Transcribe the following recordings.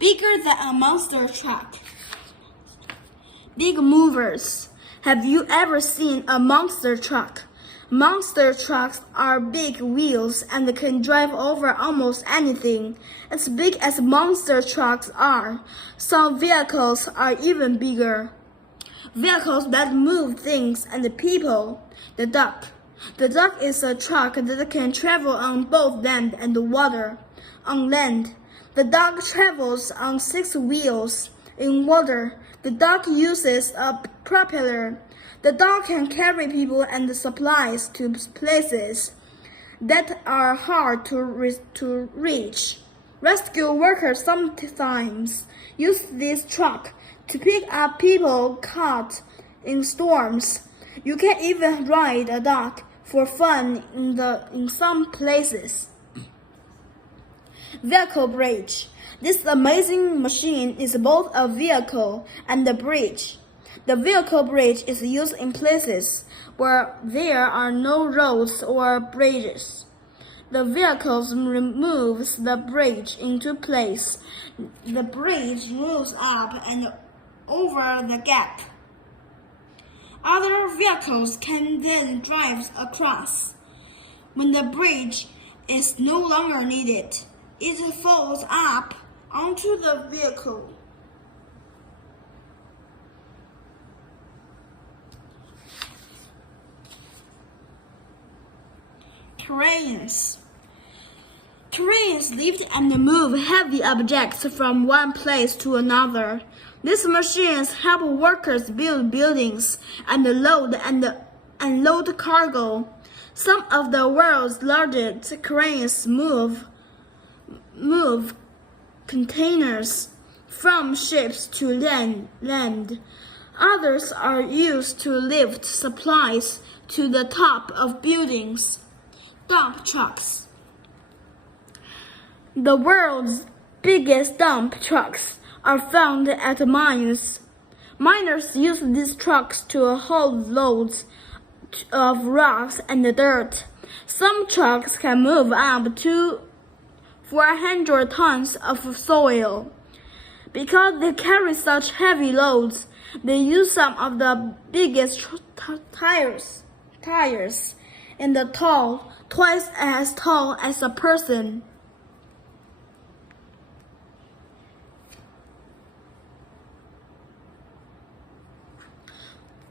bigger than a monster truck. Big movers. Have you ever seen a monster truck? Monster trucks are big wheels and can drive over almost anything, as big as monster trucks are. Some vehicles are even bigger. Vehicles that move things and people. The duck. The duck is a truck that can travel on both land and water. On land, the duck travels on 6 wheels. In water, the duck uses a propeller. The duck can carry people and supplies to places that are hard to reach. Rescue workers sometimes use this truck to pick up people caught in storms. You can even ride a duck for fun in some places. Vehicle bridge. This amazing machine is both a vehicle and a bridge. The vehicle bridge is used in places where there are no roads or bridges. The vehicle removes the bridge into place. The bridge moves up and over the gap. Other vehicles can then drive across. When the bridge is no longer needed, it falls up onto the vehicle. Cranes. Cranes lift and move heavy objects from one place to another. These machines help workers build buildings and load and unload cargo. Some of the world's largest cranes move containers from ships to land. Others are used to lift supplies to the top of buildings. Dump trucks. The world's biggest dump trucks are found at mines. Miners use these trucks to haul loads of rocks and dirt. Some trucks can move up to 400 tons of soil. Because they carry such heavy loads, they use some of the biggest tires in the twice as tall as a person.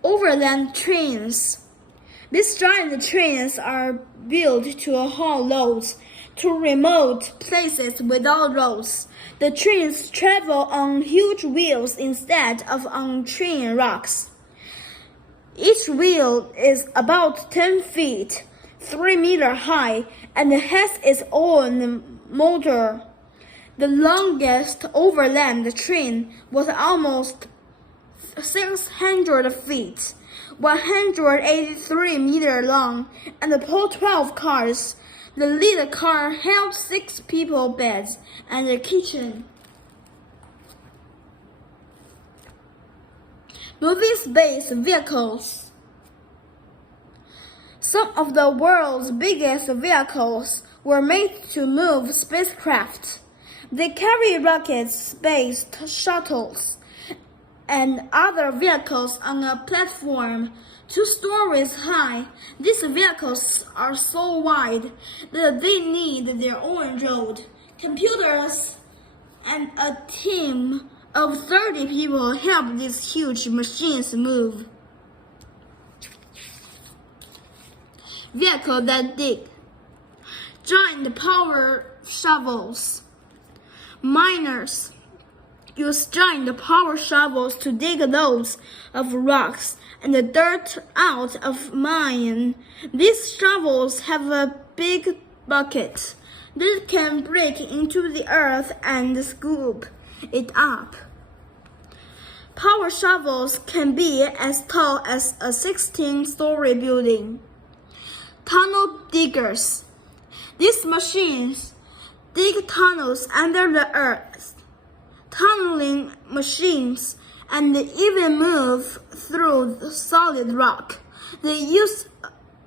Overland trains. These giant trains are built to haul loads to remote places without roads. The trains travel on huge wheels instead of on train racks. Each wheel is about 10 feet, 3 meters high, and has its own motor. The longest overland train was almost 600 feet, 183 meters long, and pulled 12 cars. The lead car held 6 people beds and a kitchen. Moving space vehicles. Some of the world's biggest vehicles were made to move spacecraft. They carry rockets, space shuttles, and other vehicles on a platform 2 stories high. These vehicles are so wide that they need their own road. Computers and a team of 30 people help these huge machines move. Vehicles that dig. Giant power shovels. Miners use giant power shovels to dig loads of rocks and dirt out of mine. These shovels have a big bucket that can break into the earth and scoop it up. Power shovels can be as tall as a 16-story building. Tunnel diggers. These machines dig tunnels under the earth. Tunneling machines and even move through solid rock. They use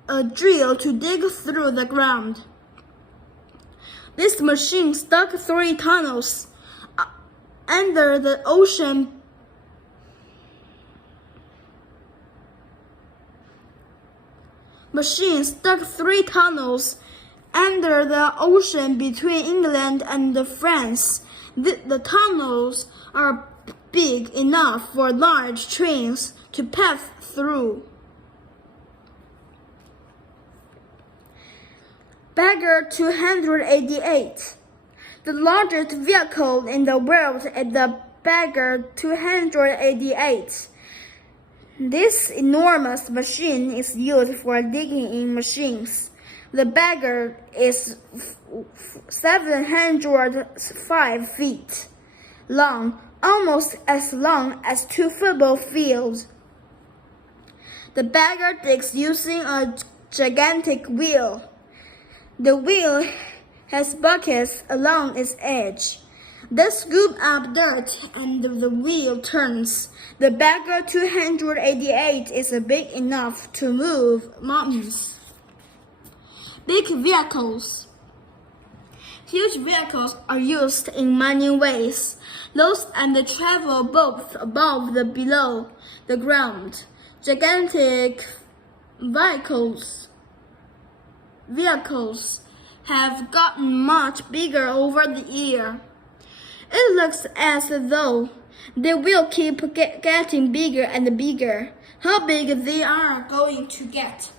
a drill to dig through the ground. This machine dug 3 tunnels under the ocean. Machines dug 3 tunnels under the ocean between England and France. The tunnels are big enough for large trains to pass through. Bagger 288. The largest vehicle in the world is the Bagger 288. This enormous machine is used for digging in machines. The Bagger is 705 feet long, almost as long as 2 football fields. The Bagger digs using a gigantic wheel. The wheel has buckets along its edge. They scoop up dirt and the wheel turns. The Bagger 288 is big enough to move mountains. Big vehicles. Huge vehicles are used in many ways. Those that travel both above and below the ground. Gigantic vehicles have gotten much bigger over the year. It looks as though they will keep getting bigger and bigger. How big they are going to get?